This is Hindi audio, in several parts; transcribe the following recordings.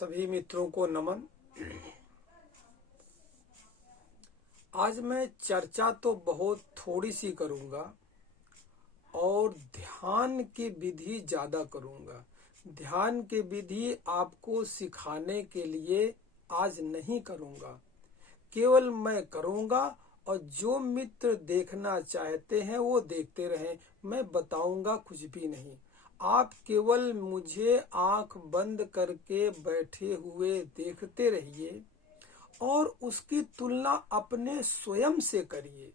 सभी मित्रों को नमन। आज मैं चर्चा तो बहुत थोड़ी सी करूंगा और ध्यान की विधि ज्यादा करूंगा। ध्यान की विधि आपको सिखाने के लिए आज नहीं करूंगा, केवल मैं करूंगा और जो मित्र देखना चाहते हैं वो देखते रहें। मैं बताऊंगा कुछ भी नहीं, आप केवल मुझे आंख बंद करके बैठे हुए देखते रहिए और उसकी तुलना अपने स्वयं से करिए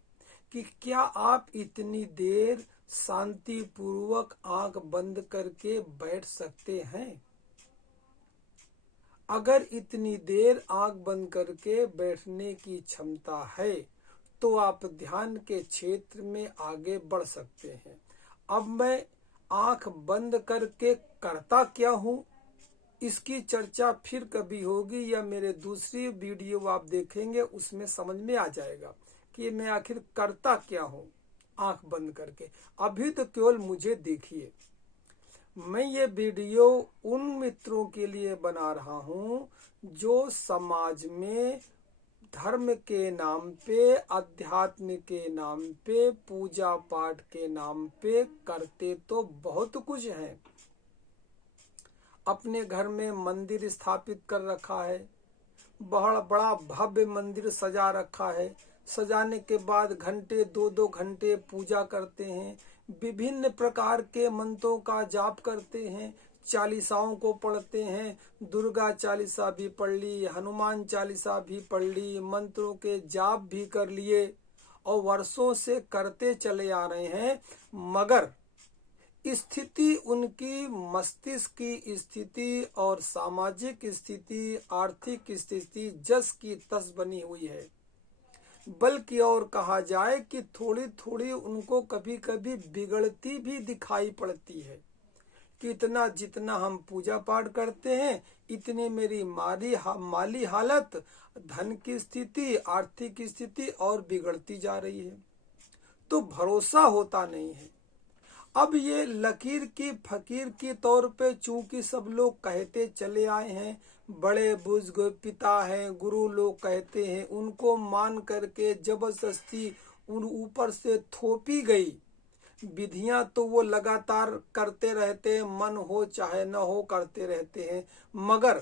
कि क्या आप इतनी देर शांति पूर्वक आंख बंद करके बैठ सकते हैं। अगर इतनी देर आंख बंद करके बैठने की क्षमता है तो आप ध्यान के क्षेत्र में आगे बढ़ सकते हैं। अब मैं आंख बंद करके करता क्या हूं, इसकी चर्चा फिर कभी होगी या मेरे दूसरी वीडियो आप देखेंगे, उसमें समझ में आ जाएगा कि मैं आखिर करता क्या हूं आंख बंद करके। अभी तो केवल मुझे देखिए। मैं ये वीडियो उन मित्रों के लिए बना रहा हूं जो समाज में धर्म के नाम पे, अध्यात्म के नाम पे, पूजा पाठ के नाम पे करते तो बहुत कुछ है। अपने घर में मंदिर स्थापित कर रखा है, बहुत बड़ा भव्य मंदिर सजा रखा है। सजाने के बाद घंटे 2-2 घंटे पूजा करते हैं, विभिन्न प्रकार के मंत्रों का जाप करते हैं, चालीसाओं को पढ़ते हैं। दुर्गा चालीसा भी पढ़ ली, हनुमान चालीसा भी पढ़ ली, मंत्रों के जाप भी कर लिए और वर्षों से करते चले आ रहे हैं। मगर स्थिति, उनकी मस्तिष्क की स्थिति और सामाजिक स्थिति, आर्थिक स्थिति जस की तस बनी हुई है। बल्कि और कहा जाए कि थोड़ी थोड़ी उनको कभी कभी बिगड़ती भी दिखाई पड़ती है कि इतना जितना हम पूजा पाठ करते हैं इतनी मेरी माली हालत, धन की स्थिति, आर्थिक स्थिति और बिगड़ती जा रही है, तो भरोसा होता नहीं है। अब ये लकीर की फकीर के तौर पे चूंकि सब लोग कहते चले आए हैं, बड़े बुजुर्ग पिता हैं, गुरु लोग कहते हैं, उनको मान करके जबरदस्ती उन ऊपर से थोपी गई विधियां तो वो लगातार करते रहते हैं, मन हो चाहे न हो करते रहते हैं। मगर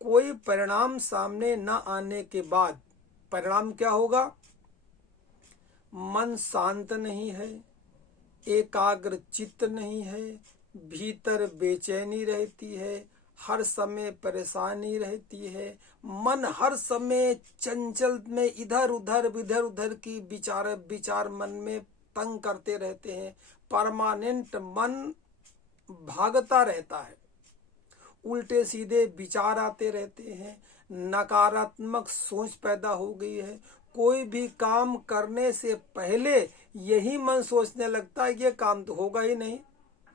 कोई परिणाम सामने न आने के बाद परिणाम क्या होगा? मन शांत नहीं है, एकाग्र चित्त नहीं है, भीतर बेचैनी रहती है, हर समय परेशानी रहती है, मन हर समय चंचल में इधर उधर की विचार मन में तंग करते रहते हैं। परमानेंट मन भागता रहता है, उल्टे सीधे विचार आते रहते हैं, नकारात्मक सोच पैदा हो गई है। कोई भी काम करने से पहले यही मन सोचने लगता है कि ये काम तो होगा ही नहीं।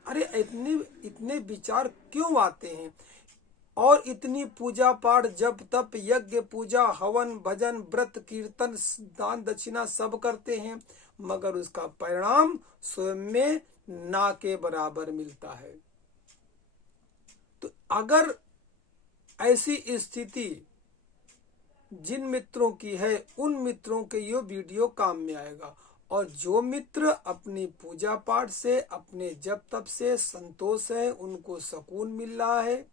अरे इतने विचार क्यों आते हैं? और इतनी पूजा पाठ, जप तप, यज्ञ पूजा, हवन भजन, व्रत कीर्तन, दान दक्षिणा सब करते हैं, मगर उसका परिणाम स्वयं में ना के बराबर मिलता है। तो अगर ऐसी स्थिति जिन मित्रों की है, उन मित्रों के ये वीडियो काम में आएगा। और जो मित्र अपनी पूजा पाठ से, अपने जप तप से संतोष है, उनको सुकून मिल रहा है,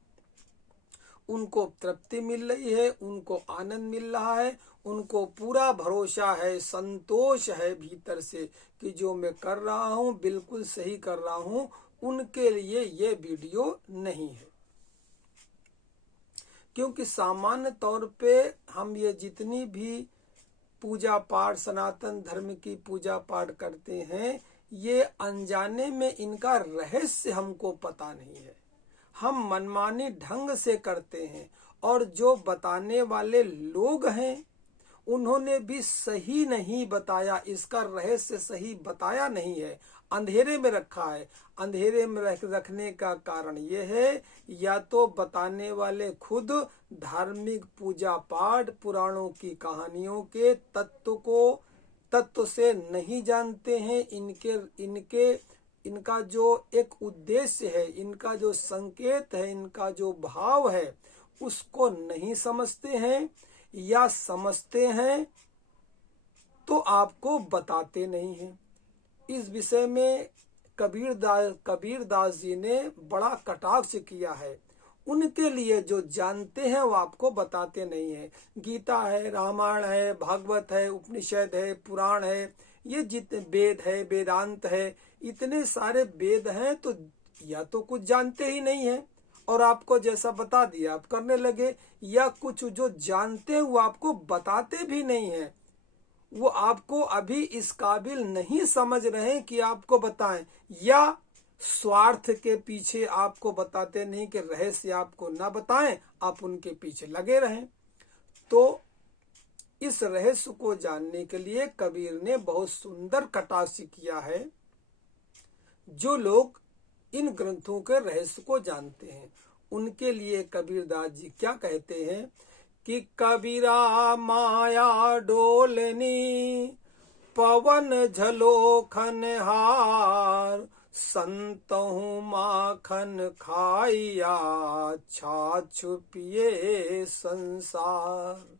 उनको तृप्ति मिल रही है, उनको आनंद मिल रहा है, उनको पूरा भरोसा है, संतोष है भीतर से कि जो मैं कर रहा हूँ बिल्कुल सही कर रहा हूँ, उनके लिए ये वीडियो नहीं है। क्योंकि सामान्य तौर पे हम ये जितनी भी पूजा पाठ, सनातन धर्म की पूजा पाठ करते हैं, ये अनजाने में इनका रहस्य हमको पता नहीं है। हम मनमानी ढंग से करते हैं और जो बताने वाले लोग हैं उन्होंने भी सही नहीं बताया, इसका रहस्य सही बताया नहीं है, अंधेरे में रखा है। अंधेरे में रखने का कारण ये है, या तो बताने वाले खुद धार्मिक पूजा पाठ, पुराणों की कहानियों के तत्व से नहीं जानते हैं। इनका जो एक उद्देश्य है, इनका जो संकेत है, इनका जो भाव है, उसको नहीं समझते हैं या समझते हैं तो आपको बताते नहीं हैं। इस विषय में कबीरदास जी ने बड़ा कटाक्ष किया है। उनके लिए जो जानते हैं वो आपको बताते नहीं है। गीता है, रामायण है, भागवत है, उपनिषद है, पुराण है, ये जितने वेद है, वेदांत है, इतने सारे वेद हैं, तो या तो कुछ जानते ही नहीं है और आपको जैसा बता दिया आप करने लगे, या कुछ जो जानते हैं वो आपको बताते भी नहीं है। वो आपको अभी इस काबिल नहीं समझ रहे कि आपको बताएं, या स्वार्थ के पीछे आपको बताते नहीं कि रहस्य आपको ना बताएं, आप उनके पीछे लगे रहें। तो इस रहस्य को जानने के लिए कबीर ने बहुत सुंदर कटाक्ष किया है। जो लोग इन ग्रंथों के रहस्य को जानते हैं उनके लिए कबीरदास जी क्या कहते हैं कि कबीरा माया डोलनी पवन झलोखन हार, संतहु माखन खाइया छाछ पिए संसार।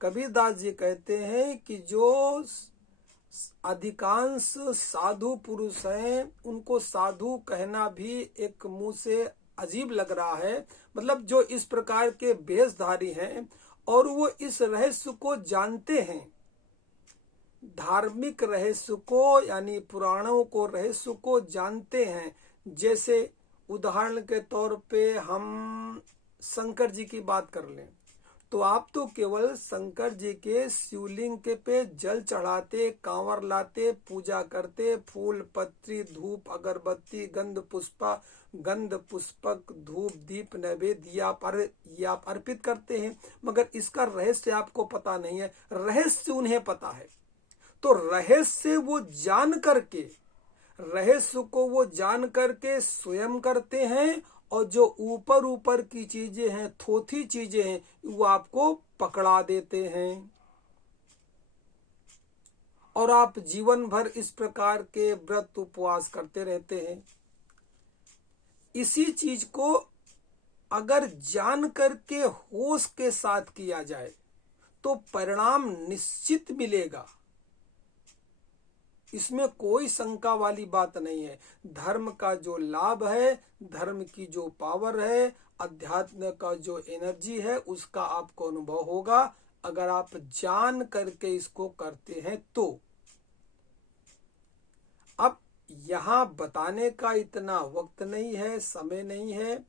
कबीरदास जी कहते हैं कि जो अधिकांश साधु पुरुष हैं उनको साधु कहना भी एक मुंह से अजीब लग रहा है। मतलब जो इस प्रकार के वेशधारी हैं और वो इस रहस्य को जानते हैं, धार्मिक रहस्य को यानी पुराणों को रहस्य को जानते हैं। जैसे उदाहरण के तौर पे हम शंकर जी की बात कर लें तो आप तो केवल शंकर जी के शिवलिंग के पे जल चढ़ाते, कांवर लाते, पूजा करते, फूल पत्री धूप अगरबत्ती गंध पुष्पक धूप दीप नैवेद्य आप अर्पित करते हैं, मगर इसका रहस्य आपको पता नहीं है। रहस्य उन्हें पता है, तो रहस्य वो जान करके स्वयं करते हैं, और जो ऊपर ऊपर की चीजें हैं, थोथी चीजें हैं, वो आपको पकड़ा देते हैं। और आप जीवन भर इस प्रकार के व्रत उपवास करते रहते हैं। इसी चीज को अगर जान करके होश के साथ किया जाए तो परिणाम निश्चित मिलेगा, इसमें कोई शंका वाली बात नहीं है। धर्म का जो लाभ है, धर्म की जो पावर है, अध्यात्म का जो एनर्जी है, उसका आपको अनुभव होगा अगर आप जान करके इसको करते हैं तो। अब यहाँ बताने का इतना वक्त नहीं है, समय नहीं है।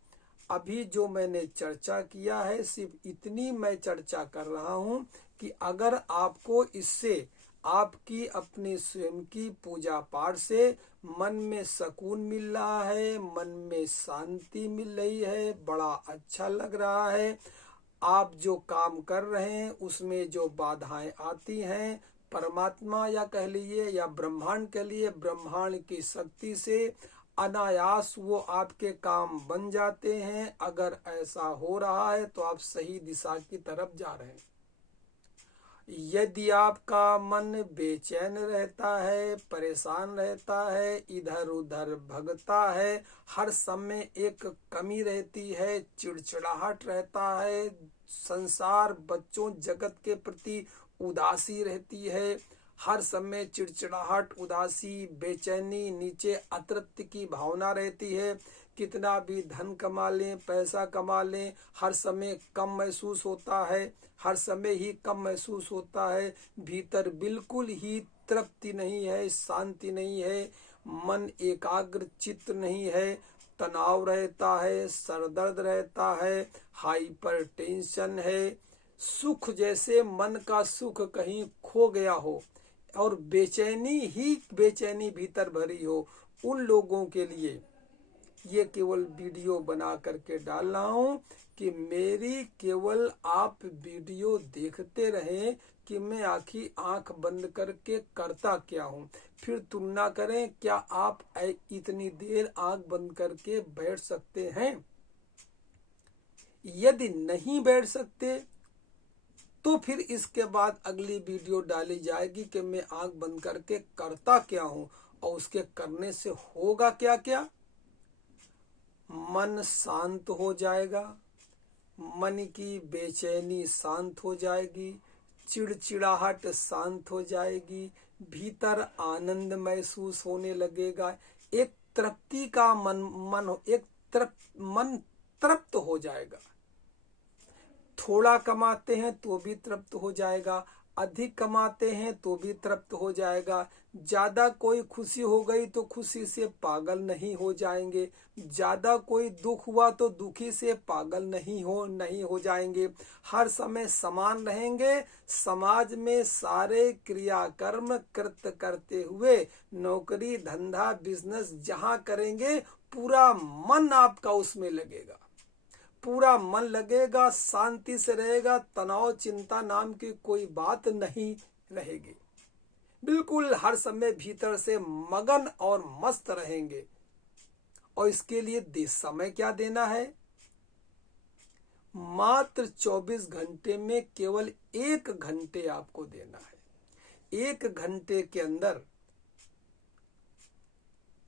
अभी जो मैंने चर्चा किया है सिर्फ इतनी मैं चर्चा कर रहा हूं कि अगर आपको इससे आपकी अपनी स्वयं की पूजा पाठ से मन में सुकून मिल रहा है, मन में शांति मिल रही है, बड़ा अच्छा लग रहा है, आप जो काम कर रहे हैं उसमें जो बाधाएं आती हैं, परमात्मा या कह लीजिए या ब्रह्मांड कह लिए, ब्रह्मांड की शक्ति से अनायास वो आपके काम बन जाते हैं। अगर ऐसा हो रहा है तो आप सही दिशा की तरफ जा रहे हैं। यदि आपका मन बेचैन रहता है, परेशान रहता है, इधर उधर भगता है, हर समय एक कमी रहती है, चिड़चिड़ाहट रहता है, संसार बच्चों जगत के प्रति उदासी रहती है, हर समय चिड़चिड़ाहट, उदासी, बेचैनी, नीचे अतृप्ति की भावना रहती है, कितना भी धन कमा लें, पैसा कमा लें, हर समय कम महसूस होता है, हर समय ही कम महसूस होता है, भीतर बिल्कुल ही तृप्ति नहीं है, शांति नहीं है, मन एकाग्र चित्त नहीं है, तनाव रहता है, सरदर्द रहता है, हाइपर टेंशन है, सुख जैसे मन का सुख कहीं खो गया हो और बेचैनी भीतर भरी हो, उन लोगों के लिए ये केवल वीडियो बना करके डाल रहा हूं कि मेरी केवल आप वीडियो देखते रहें कि मैं आंख बंद करके करता क्या हूं, फिर तुलना करें क्या आप इतनी देर आंख बंद करके बैठ सकते हैं। यदि नहीं बैठ सकते तो फिर इसके बाद अगली वीडियो डाली जाएगी कि मैं आंख बंद करके करता क्या हूं और उसके करने से होगा क्या क्या। मन शांत हो जाएगा, मन की बेचैनी शांत हो जाएगी, चिड़चिड़ाहट शांत हो जाएगी, भीतर आनंद महसूस होने लगेगा, एक तृप्ति का मन तृप्त हो जाएगा। थोड़ा कमाते हैं तो भी तृप्त हो जाएगा, अधिक कमाते हैं तो भी तृप्त हो जाएगा। ज्यादा कोई खुशी हो गई तो खुशी से पागल नहीं हो जाएंगे, ज्यादा कोई दुख हुआ तो दुखी से पागल नहीं हो जाएंगे। हर समय समान रहेंगे, समाज में सारे क्रियाकर्म कृत करते हुए नौकरी धंधा बिजनेस जहां करेंगे पूरा मन आपका उसमें लगेगा, पूरा मन लगेगा, शांति से रहेगा, तनाव चिंता नाम की कोई बात नहीं रहेगी। बिल्कुल हर समय भीतर से मगन और मस्त रहेंगे। और इसके लिए समय क्या देना है? मात्र 24 घंटे में केवल 1 घंटे आपको देना है। 1 घंटे के अंदर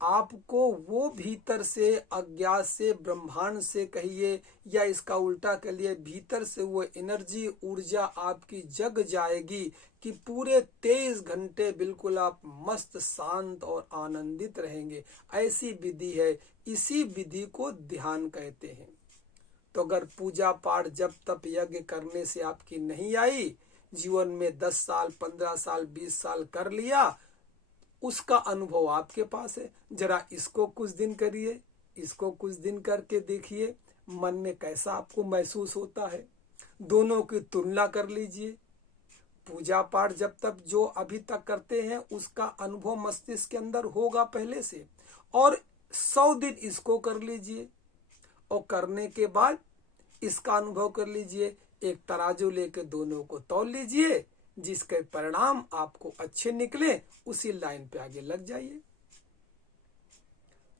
आपको वो भीतर से अज्ञात से ब्रह्मांड से कहिए या इसका उल्टा कहिए, भीतर से वो एनर्जी ऊर्जा आपकी जग जाएगी कि पूरे 23 घंटे बिल्कुल आप मस्त शांत और आनंदित रहेंगे। ऐसी विधि है, इसी विधि को ध्यान कहते हैं। तो अगर पूजा पाठ जप तप यज्ञ करने से आपकी नहीं आई, जीवन में 10 साल 15 साल 20 साल कर लिया, उसका अनुभव आपके पास है। जरा इसको कुछ दिन करिए, इसको कुछ दिन करके देखिए मन में कैसा आपको महसूस होता है। दोनों की तुलना कर लीजिए। पूजा पाठ जब तक जो अभी तक करते हैं उसका अनुभव मस्तिष्क के अंदर होगा पहले से, और 100 दिन इसको कर लीजिए और करने के बाद इसका अनुभव कर लीजिए। एक तराजू लेके दोनों को तौल लीजिए, जिसके परिणाम आपको अच्छे निकले उसी लाइन पे आगे लग जाइए।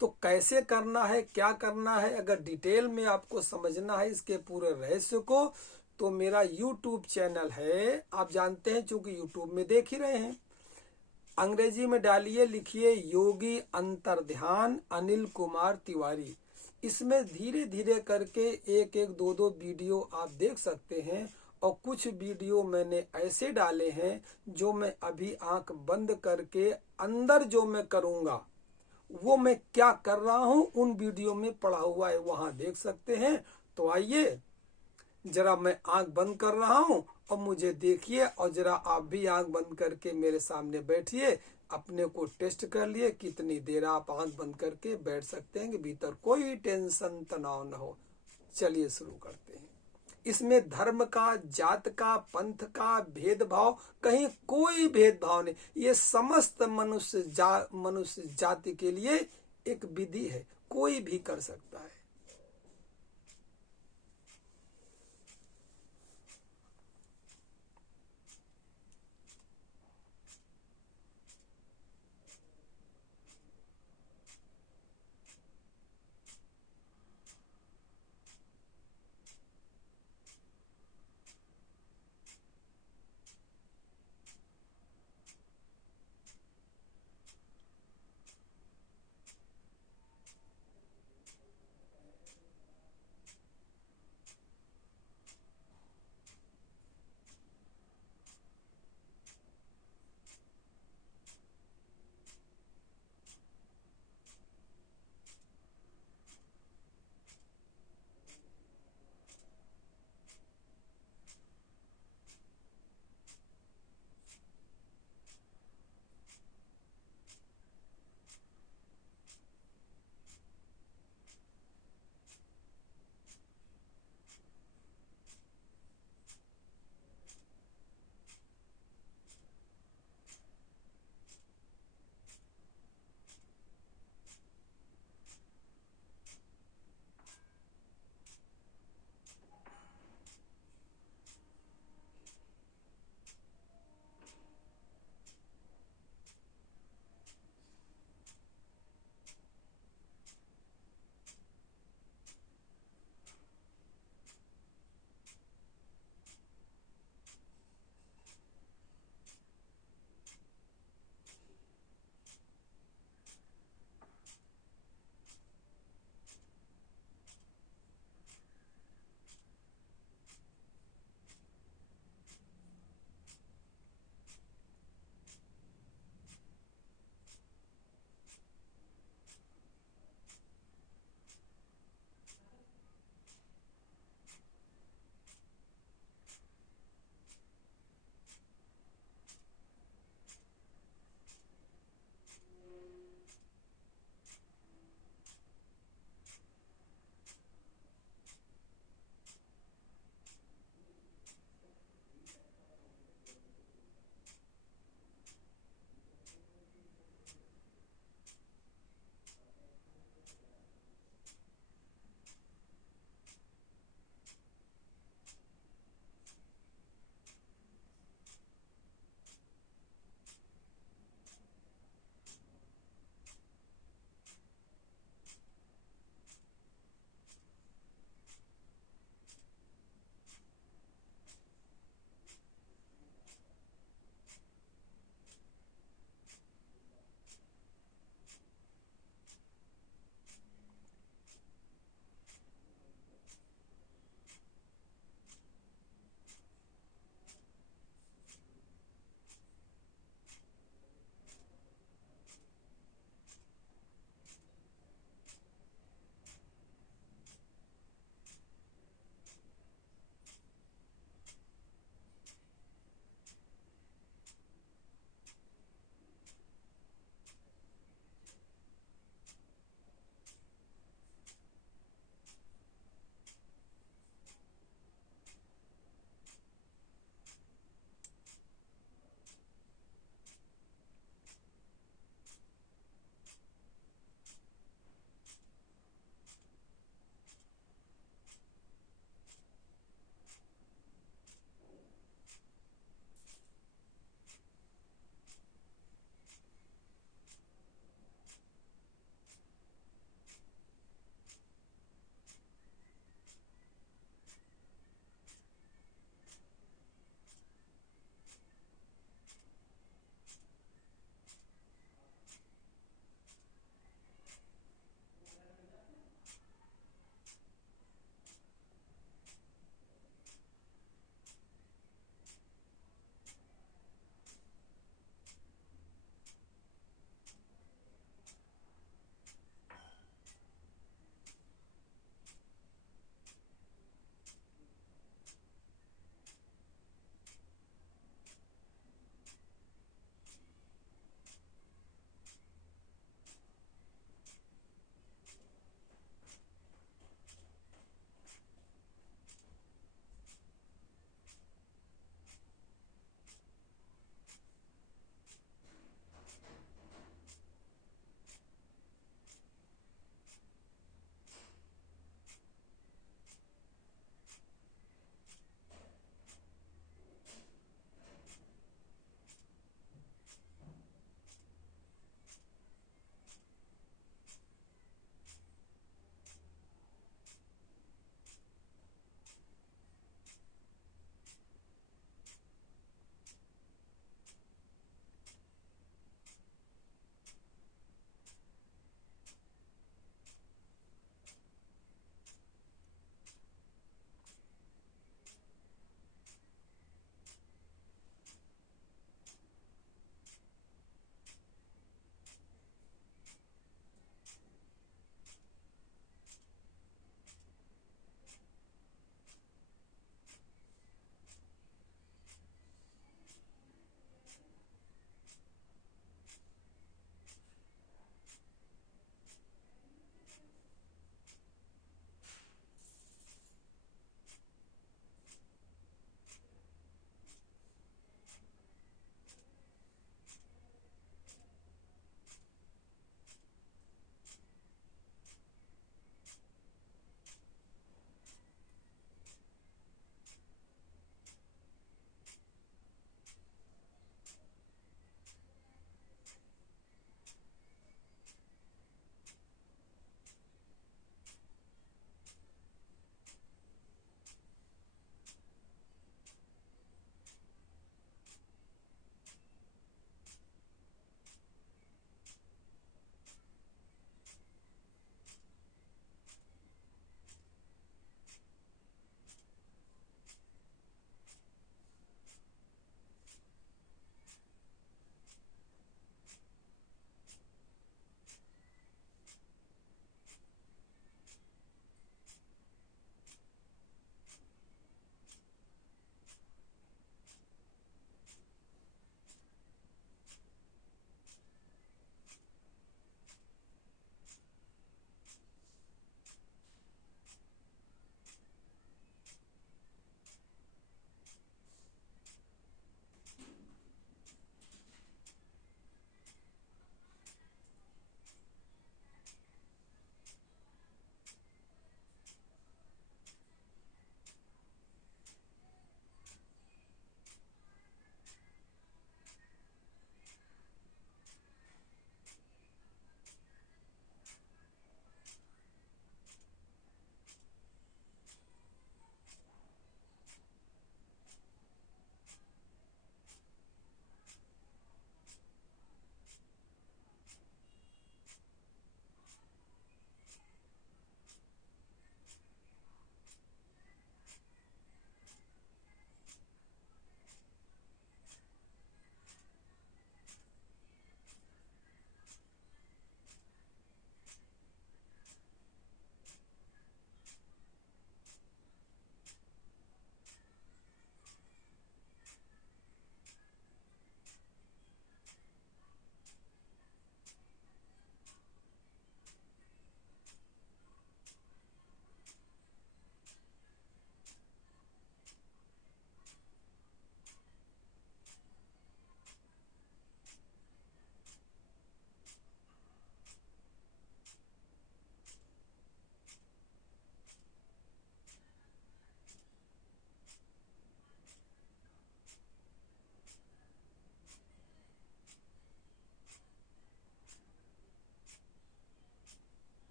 तो कैसे करना है, क्या करना है, अगर डिटेल में आपको समझना है इसके पूरे रहस्य को, तो मेरा YouTube चैनल है, आप जानते हैं चूंकि YouTube में देख ही रहे हैं। अंग्रेजी में डालिए, लिखिए योगी अंतर ध्यान अनिल कुमार तिवारी। इसमें धीरे धीरे करके 1-1 2-2 वीडियो आप देख सकते हैं। और कुछ वीडियो मैंने ऐसे डाले हैं जो मैं अभी आंख बंद करके अंदर जो मैं करूंगा वो मैं क्या कर रहा हूं उन वीडियो में पड़ा हुआ है, वहां देख सकते हैं। तो आइए जरा मैं आंख बंद कर रहा हूं और मुझे देखिए, और जरा आप भी आंख बंद करके मेरे सामने बैठिए, अपने को टेस्ट कर लिए कितनी देर आप आंख बंद करके बैठ सकते हैं कि भीतर कोई टेंशन तनाव न हो। चलिए शुरू करते हैं। इसमें धर्म का, जात का, पंथ का भेदभाव, कहीं कोई भेदभाव नहीं। ये समस्त मनुष्य जाति के लिए एक विधि है, कोई भी कर सकता है।